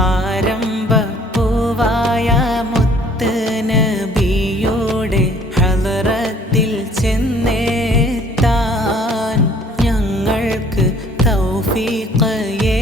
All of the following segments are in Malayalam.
ആരംഭപ്പൂവായ മുത്ത് ചെന്നേത്താൻ ഞങ്ങൾക്ക് തൗഫീഖയേ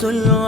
solo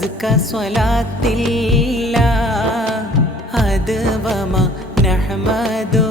أزكى صلاة الله أدبما نحمده